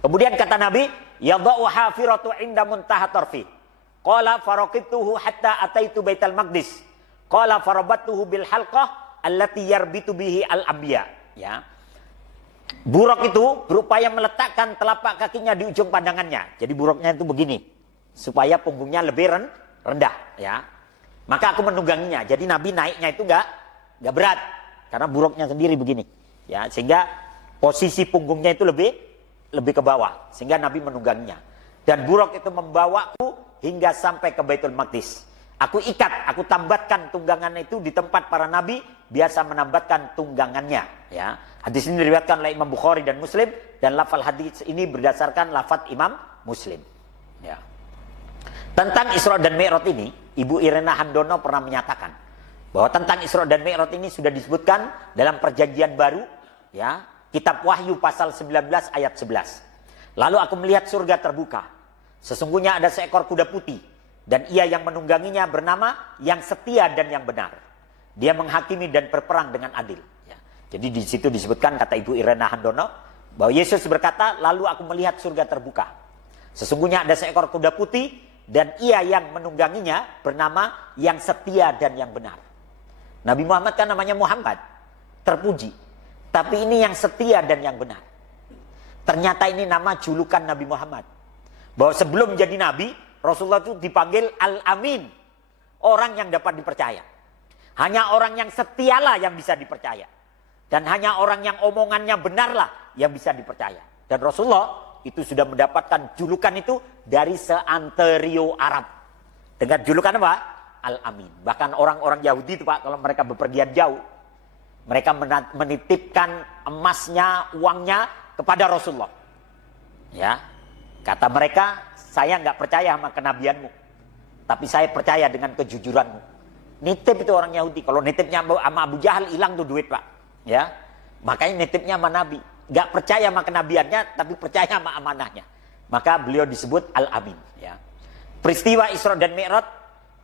Kemudian kata Nabi, yadha'u hafiratu inda muntaha tarfi. Qala faraqibtuhu hatta ataitu Baitul Maqdis. Qala farabattuhu bil halqah allati yarbitu bihi al-anbiya. Ya. Buruk itu berupaya meletakkan telapak kakinya di ujung pandangannya. Jadi buruknya itu begini, supaya punggungnya lebih rendah. Ya. Maka aku menungganginya. Jadi Nabi naiknya itu enggak berat, karena buruknya sendiri begini. Ya, sehingga posisi punggungnya itu lebih ke bawah, sehingga Nabi menungganginya. Dan buruk itu membawaku hingga sampai ke Baitul Maqdis. Aku ikat, aku tambatkan tunggangan itu di tempat para nabi biasa menambatkan tunggangannya. Ya, hadis ini diriwayatkan oleh Imam Bukhari dan Muslim, dan lafal hadis ini berdasarkan lafaz Imam Muslim. Ya. Tentang Isra dan Mi'raj ini, Ibu Irena Handono pernah menyatakan bahwa tentang Isra dan Mi'raj ini sudah disebutkan dalam Perjanjian Baru, ya, Kitab Wahyu pasal 19 ayat 11. Lalu aku melihat surga terbuka. Sesungguhnya ada seekor kuda putih, dan ia yang menungganginya bernama Yang Setia dan Yang Benar. Dia menghakimi dan berperang dengan adil. Ya. Jadi di situ disebutkan, kata Ibu Irena Handono, bahwa Yesus berkata, lalu aku melihat surga terbuka. Sesungguhnya ada seekor kuda putih, dan ia yang menungganginya bernama Yang Setia dan Yang Benar. Nabi Muhammad kan namanya Muhammad, terpuji. Tapi ini Yang Setia dan Yang Benar. Ternyata ini nama julukan Nabi Muhammad. Bahwa sebelum jadi Nabi, Rasulullah itu dipanggil Al-Amin. Orang yang dapat dipercaya. Hanya orang yang setialah yang bisa dipercaya. Dan hanya orang yang omongannya benarlah yang bisa dipercaya. Dan Rasulullah itu sudah mendapatkan julukan itu dari seanterio Arab. Dengan julukan apa? Al-Amin. Bahkan orang-orang Yahudi itu Pak, kalau mereka bepergian jauh, mereka menitipkan emasnya, uangnya kepada Rasulullah. Ya, kata mereka, saya nggak percaya sama kenabianmu, tapi saya percaya dengan kejujuranmu. Nitip itu orang Yahudi. Kalau nitipnya sama Abu Jahal, hilang tuh duit Pak. Ya, makanya nitipnya sama Nabi. Nggak percaya sama kenabiannya, tapi percaya sama amanahnya. Maka beliau disebut Al-Amin. Ya. Peristiwa Isra dan Mi'raj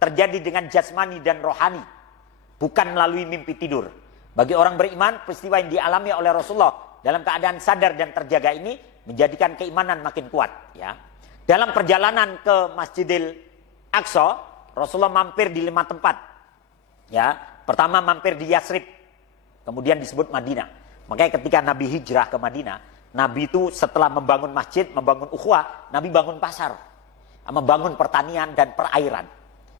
terjadi dengan jasmani dan rohani, bukan melalui mimpi tidur. Bagi orang beriman, peristiwa yang dialami oleh Rasulullah dalam keadaan sadar dan terjaga ini menjadikan keimanan makin kuat. Ya. Dalam perjalanan ke Masjidil Aqsa, Rasulullah mampir di 5 tempat. Ya, pertama mampir di Yasrib, kemudian disebut Madinah. Makanya ketika Nabi hijrah ke Madinah, Nabi itu setelah membangun masjid, membangun ukhuwah, Nabi bangun pasar, membangun pertanian dan perairan.